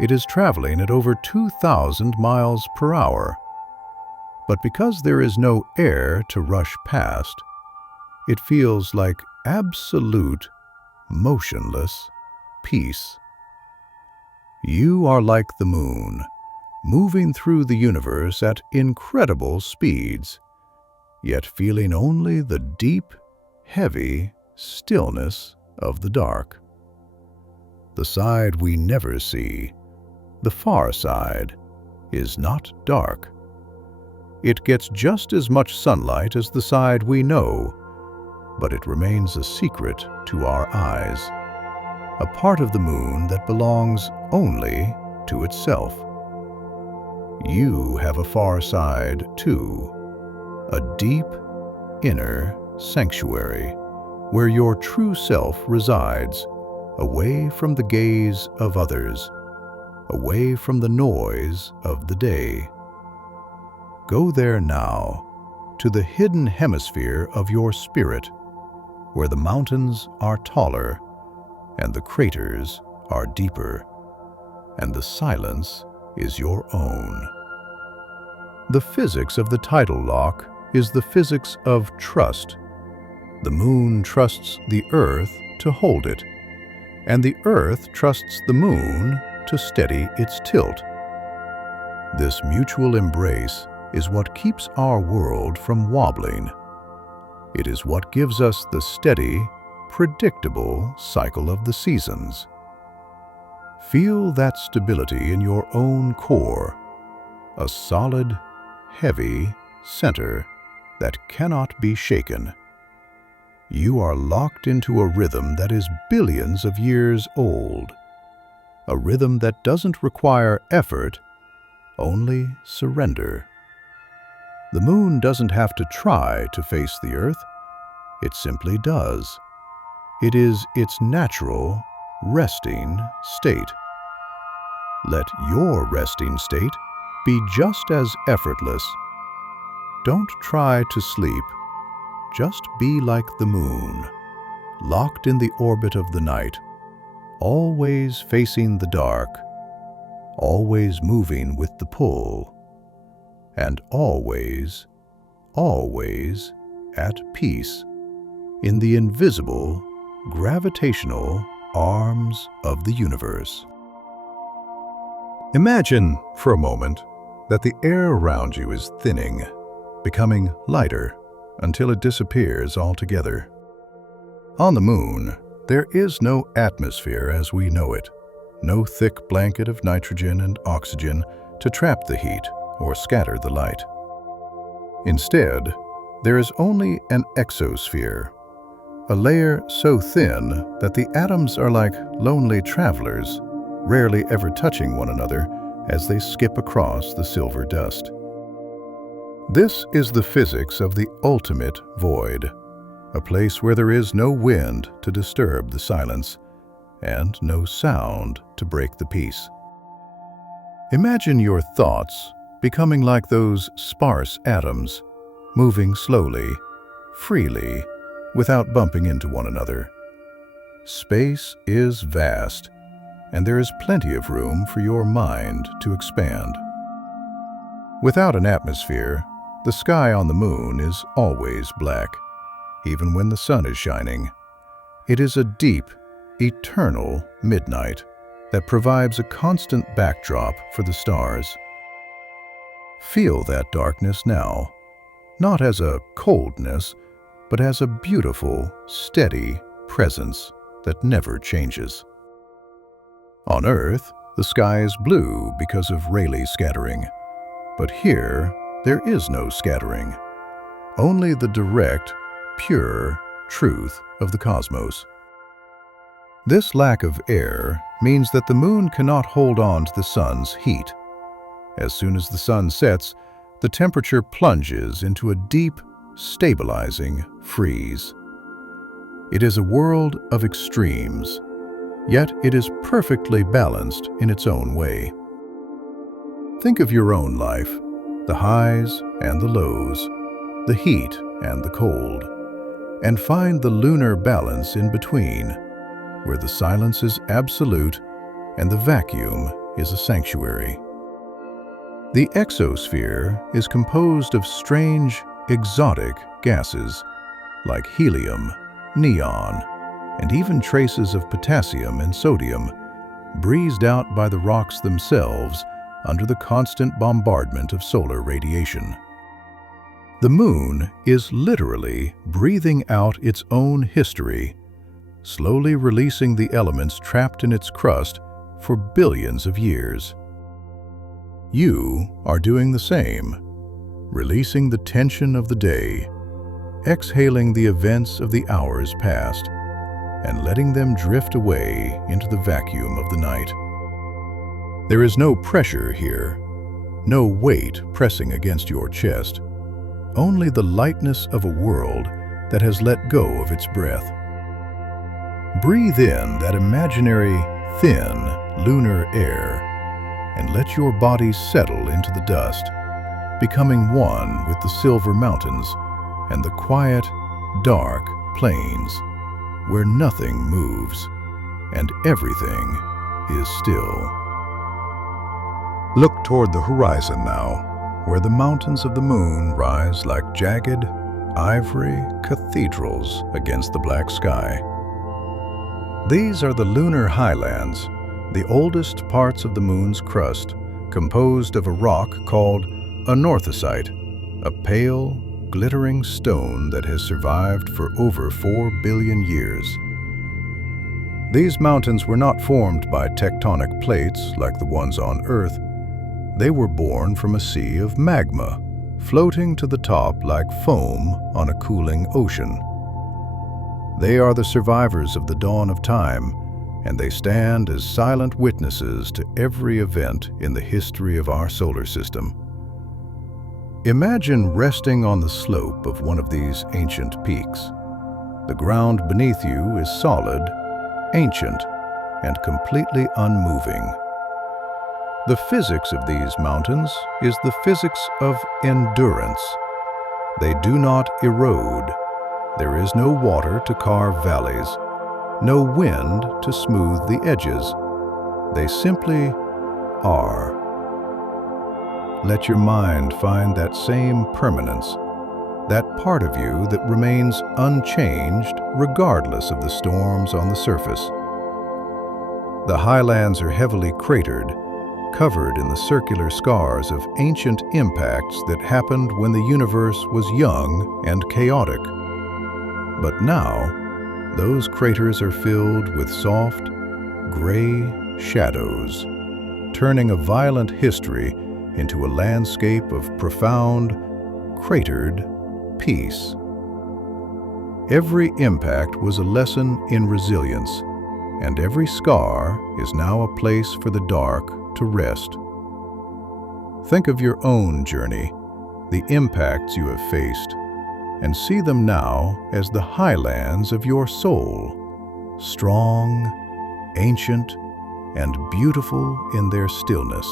it is traveling at over 2,000 miles per hour. But because there is no air to rush past, it feels like absolute, motionless peace. You are like the moon, moving through the universe at incredible speeds, yet feeling only the deep, heavy stillness of the dark. The side we never see, the far side, is not dark. It gets just as much sunlight as the side we know, but it remains a secret to our eyes, a part of the moon that belongs only to itself. You have a far side, too, a deep, inner sanctuary where your true self resides, away from the gaze of others, away from the noise of the day. Go there now, to the hidden hemisphere of your spirit, where the mountains are taller and the craters are deeper, and the silence is your own. The physics of the tidal lock is the physics of trust. The moon trusts the earth to hold it, and the earth trusts the moon to steady its tilt. This mutual embrace is what keeps our world from wobbling. It is what gives us the steady, predictable cycle of the seasons. Feel that stability in your own core, a solid, heavy center that cannot be shaken. You are locked into a rhythm that is billions of years old, a rhythm that doesn't require effort, only surrender. The moon doesn't have to try to face the earth, it simply does. It is its natural, resting state. Let your resting state be just as effortless. Don't try to sleep. Just be like the moon, locked in the orbit of the night, always facing the dark, always moving with the pull, and always, always at peace in the invisible, gravitational arms of the universe. Imagine for a moment that the air around you is thinning, becoming lighter until it disappears altogether. On the moon, there is no atmosphere as we know it, no thick blanket of nitrogen and oxygen to trap the heat or scatter the light. Instead, there is only an exosphere, a layer so thin that the atoms are like lonely travelers, rarely ever touching one another as they skip across the silver dust. This is the physics of the ultimate void, a place where there is no wind to disturb the silence and no sound to break the peace. Imagine your thoughts becoming like those sparse atoms, moving slowly, freely, without bumping into one another. Space is vast, and there is plenty of room for your mind to expand. Without an atmosphere, the sky on the moon is always black, even when the sun is shining. It is a deep, eternal midnight, that provides a constant backdrop for the stars. Feel that darkness now, not as a coldness, but as a beautiful, steady presence that never changes. On Earth, the sky is blue because of Rayleigh scattering, but here there is no scattering, only the direct, pure truth of the cosmos. This lack of air means that the moon cannot hold on to the sun's heat. As soon as the sun sets, the temperature plunges into a deep, stabilizing freeze. It is a world of extremes, yet it is perfectly balanced in its own way. Think of your own life, the highs and the lows, the heat and the cold, and find the lunar balance in between, where the silence is absolute and the vacuum is a sanctuary. The exosphere is composed of strange, exotic gases like helium, neon, and even traces of potassium and sodium, breezed out by the rocks themselves under the constant bombardment of solar radiation. The moon is literally breathing out its own history, slowly releasing the elements trapped in its crust for billions of years. You are doing the same, releasing the tension of the day, exhaling the events of the hours past, and letting them drift away into the vacuum of the night. There is no pressure here, no weight pressing against your chest, only the lightness of a world that has let go of its breath. Breathe in that imaginary, thin, lunar air, and let your body settle into the dust, becoming one with the silver mountains and the quiet, dark plains where nothing moves and everything is still. Look toward the horizon now, where the mountains of the moon rise like jagged, ivory cathedrals against the black sky. These are the lunar highlands, the oldest parts of the moon's crust, composed of a rock called anorthosite, a pale, glittering stone that has survived for over 4 billion years. These mountains were not formed by tectonic plates like the ones on Earth. They were born from a sea of magma, floating to the top like foam on a cooling ocean. They are the survivors of the dawn of time, and they stand as silent witnesses to every event in the history of our solar system. Imagine resting on the slope of one of these ancient peaks. The ground beneath you is solid, ancient, and completely unmoving. The physics of these mountains is the physics of endurance. They do not erode. There is no water to carve valleys, no wind to smooth the edges. They simply are. Let your mind find that same permanence, that part of you that remains unchanged regardless of the storms on the surface. The highlands are heavily cratered, covered in the circular scars of ancient impacts that happened when the universe was young and chaotic. But now, those craters are filled with soft, gray shadows, turning a violent history into a landscape of profound, cratered peace. Every impact was a lesson in resilience, and every scar is now a place for the dark to rest. Think of your own journey, the impacts you have faced, and see them now as the highlands of your soul, strong, ancient, and beautiful in their stillness.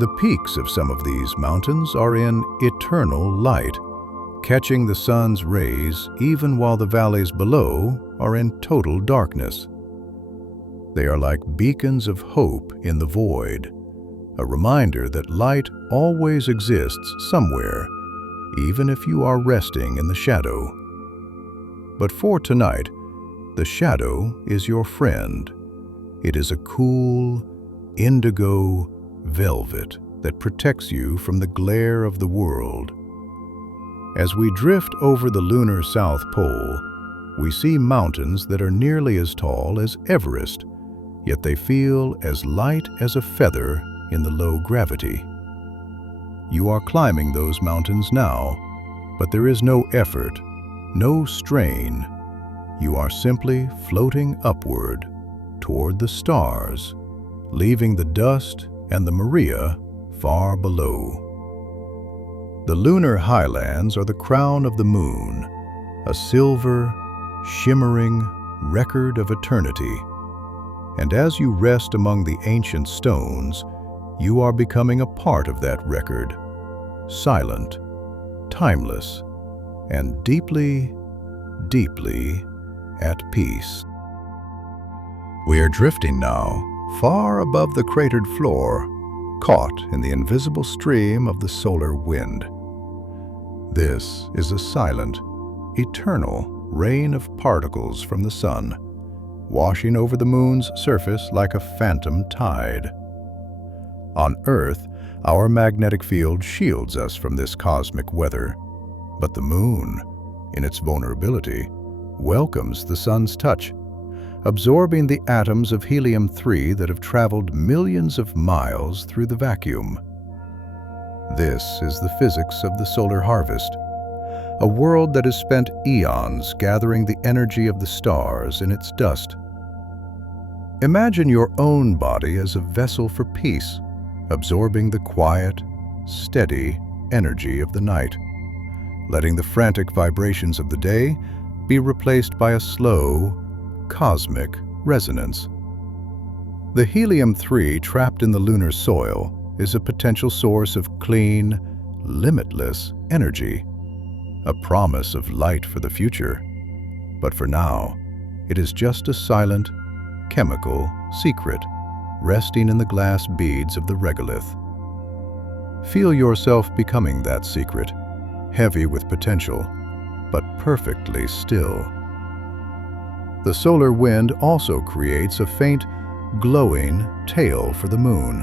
The peaks of some of these mountains are in eternal light, catching the sun's rays even while the valleys below are in total darkness. They are like beacons of hope in the void, a reminder that light always exists somewhere, even if you are resting in the shadow. But for tonight, the shadow is your friend. It is a cool, indigo velvet that protects you from the glare of the world. As we drift over the lunar South Pole, we see mountains that are nearly as tall as Everest, yet they feel as light as a feather in the low gravity. You are climbing those mountains now, but there is no effort, no strain. You are simply floating upward toward the stars, leaving the dust and the Maria far below. The lunar highlands are the crown of the moon, a silver, shimmering record of eternity. And as you rest among the ancient stones, you are becoming a part of that record, silent, timeless, and deeply, deeply at peace. We are drifting now, far above the cratered floor, caught in the invisible stream of the solar wind. This is a silent, eternal rain of particles from the sun, washing over the moon's surface like a phantom tide. On Earth, our magnetic field shields us from this cosmic weather, but the moon, in its vulnerability, welcomes the sun's touch, absorbing the atoms of helium-3 that have traveled millions of miles through the vacuum. This is the physics of the solar harvest, a world that has spent eons gathering the energy of the stars in its dust. Imagine your own body as a vessel for peace, absorbing the quiet, steady energy of the night, letting the frantic vibrations of the day be replaced by a slow, cosmic resonance. The helium-3 trapped in the lunar soil is a potential source of clean, limitless energy, a promise of light for the future. But for now, it is just a silent, chemical secret resting in the glass beads of the regolith. Feel yourself becoming that secret, heavy with potential, but perfectly still. The solar wind also creates a faint, glowing tail for the moon,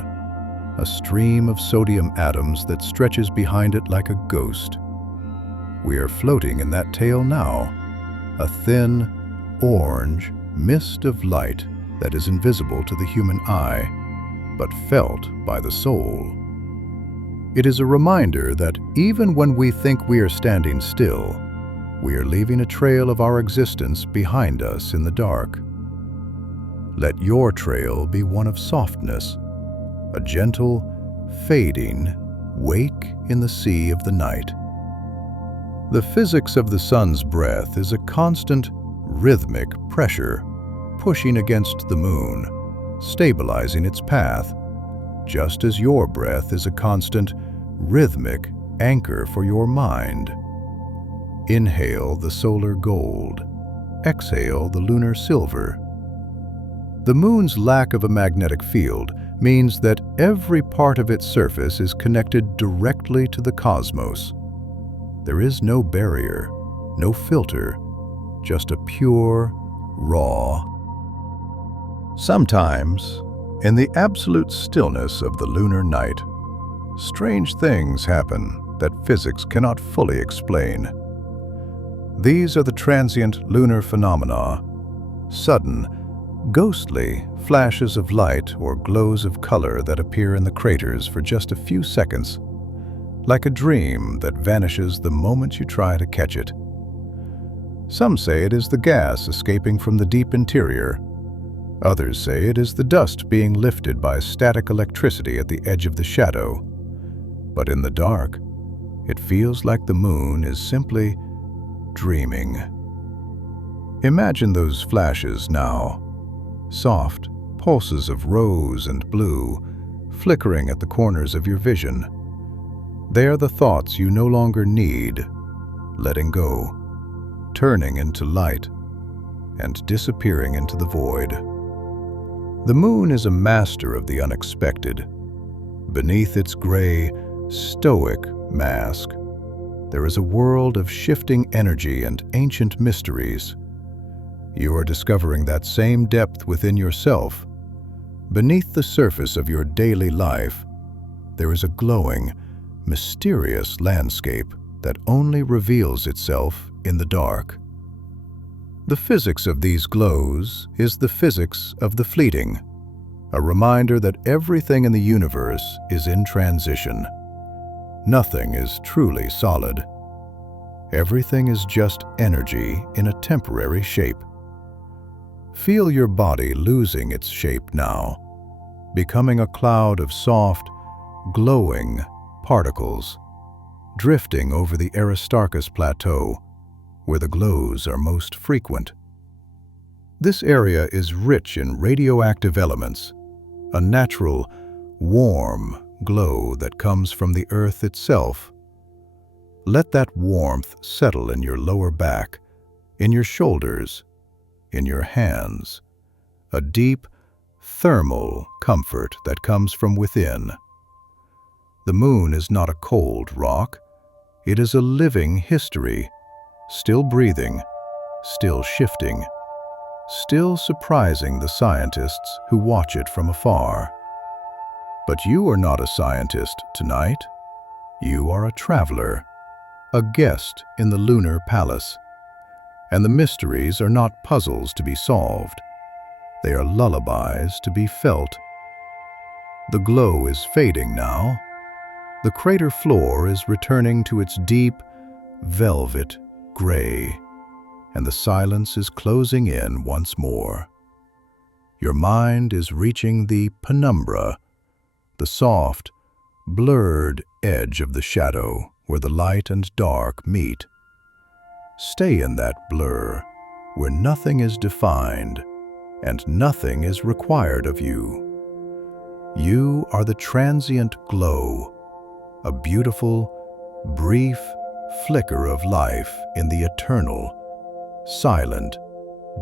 a stream of sodium atoms that stretches behind it like a ghost. We are floating in that tail now, a thin, orange mist of light that is invisible to the human eye, but felt by the soul. It is a reminder that even when we think we are standing still, we are leaving a trail of our existence behind us in the dark. Let your trail be one of softness, a gentle, fading wake in the sea of the night. The physics of the sun's breath is a constant, rhythmic pressure pushing against the moon, stabilizing its path, just as your breath is a constant, rhythmic anchor for your mind. Inhale the solar gold, exhale the lunar silver. The moon's lack of a magnetic field means that every part of its surface is connected directly to the cosmos. There is no barrier, no filter, just a pure, raw. Sometimes, in the absolute stillness of the lunar night, strange things happen that physics cannot fully explain. These are the transient lunar phenomena, sudden, ghostly flashes of light or glows of color that appear in the craters for just a few seconds, like a dream that vanishes the moment you try to catch it. Some say it is the gas escaping from the deep interior. Others say it is the dust being lifted by static electricity at the edge of the shadow. But in the dark, it feels like the moon is simply dreaming. Imagine those flashes now, soft pulses of rose and blue flickering at the corners of your vision. They are the thoughts you no longer need, letting go, turning into light, and disappearing into the void. The moon is a master of the unexpected. Beneath its gray, stoic mask, there is a world of shifting energy and ancient mysteries. You are discovering that same depth within yourself Beneath the surface of your daily life, there is a glowing, mysterious landscape that only reveals itself in the dark. The physics of these glows is the physics of the fleeting, a reminder that everything in the universe is in transition. Nothing is truly solid. Everything is just energy in a temporary shape. Feel your body losing its shape now, becoming a cloud of soft, glowing particles, drifting over the Aristarchus Plateau, where the glows are most frequent. This area is rich in radioactive elements, a natural, warm glow that comes from the Earth itself. Let that warmth settle in your lower back, in your shoulders, in your hands, a deep, thermal comfort that comes from within. The moon is not a cold rock. It is a living history, still breathing, still shifting, still surprising the scientists who watch it from afar. But you are not a scientist tonight. You are a traveler, a guest in the lunar palace. And the mysteries are not puzzles to be solved. They are lullabies to be felt. The glow is fading now. The crater floor is returning to its deep, velvet gray, and the silence is closing in once more. Your mind is reaching the penumbra, the soft, blurred edge of the shadow where the light and dark meet. Stay in that blur, where nothing is defined and nothing is required of you. You are the transient glow, a beautiful, brief flicker of life in the eternal, silent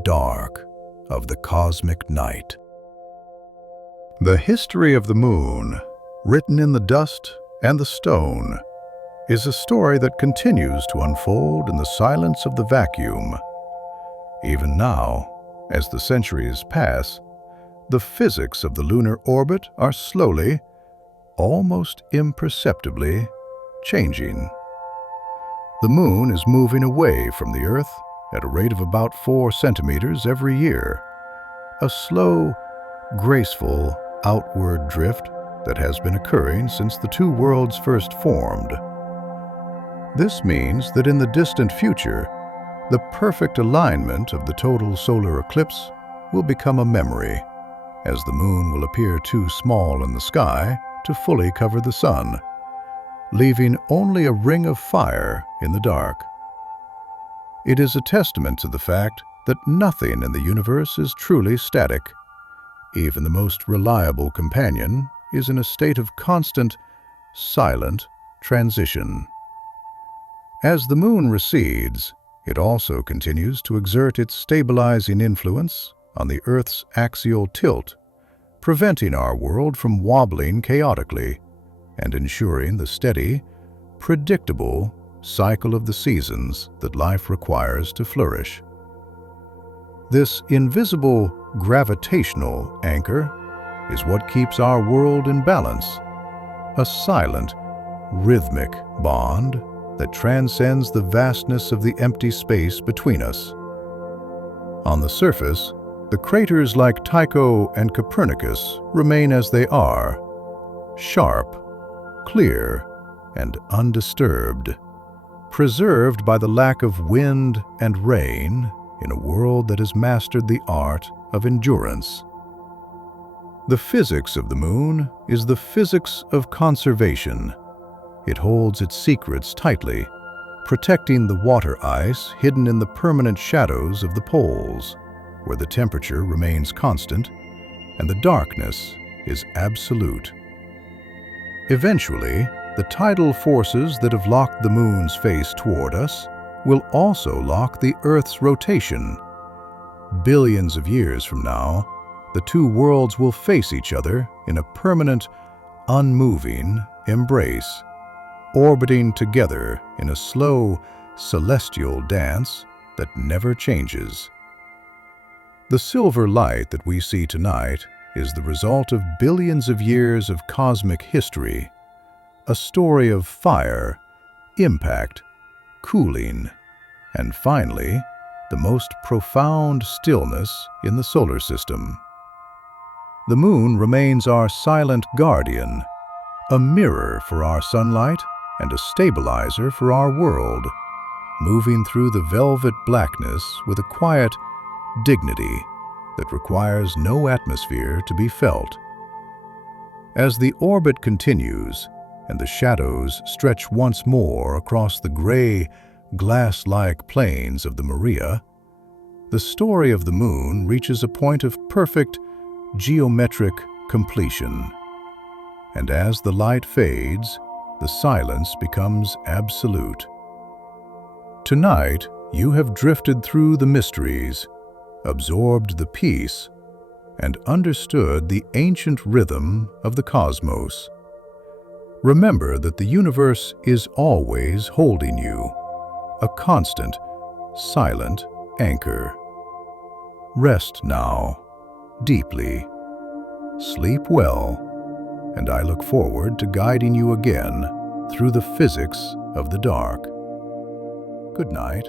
dark of the cosmic night. The history of the moon, written in the dust and the stone, is a story that continues to unfold in the silence of the vacuum. Even now, as the centuries pass, the physics of the lunar orbit are slowly, almost imperceptibly, changing. The moon is moving away from the Earth at a rate of about 4 centimeters every year, a slow, graceful outward drift that has been occurring since the two worlds first formed. This means that in the distant future, the perfect alignment of the total solar eclipse will become a memory, as the moon will appear too small in the sky to fully cover the sun, leaving only a ring of fire in the dark. It is a testament to the fact that nothing in the universe is truly static. Even the most reliable companion is in a state of constant, silent transition. As the moon recedes, it also continues to exert its stabilizing influence on the Earth's axial tilt, preventing our world from wobbling chaotically and ensuring the steady, predictable cycle of the seasons that life requires to flourish. This invisible gravitational anchor is what keeps our world in balance, a silent, rhythmic bond that transcends the vastness of the empty space between us. On the surface, the craters like Tycho and Copernicus remain as they are, sharp, clear, and undisturbed, preserved by the lack of wind and rain in a world that has mastered the art of endurance. The physics of the moon is the physics of conservation. It holds its secrets tightly, protecting the water ice hidden in the permanent shadows of the poles, where the temperature remains constant and the darkness is absolute. Eventually, the tidal forces that have locked the moon's face toward us will also lock the Earth's rotation. Billions of years from now, the two worlds will face each other in a permanent, unmoving embrace, orbiting together in a slow, celestial dance that never changes. The silver light that we see tonight is the result of billions of years of cosmic history, a story of fire, impact, cooling, and finally, the most profound stillness in the solar system. The moon remains our silent guardian, a mirror for our sunlight and a stabilizer for our world, moving through the velvet blackness with a quiet dignity that requires no atmosphere to be felt. As the orbit continues and the shadows stretch once more across the gray, glass-like plains of the Maria, the story of the moon reaches a point of perfect geometric completion. And as the light fades, the silence becomes absolute. Tonight, you have drifted through the mysteries, absorbed the peace, and understood the ancient rhythm of the cosmos. Remember that the universe is always holding you, a constant, silent anchor. Rest now, deeply. Sleep well, and I look forward to guiding you again through the physics of the dark. Good night.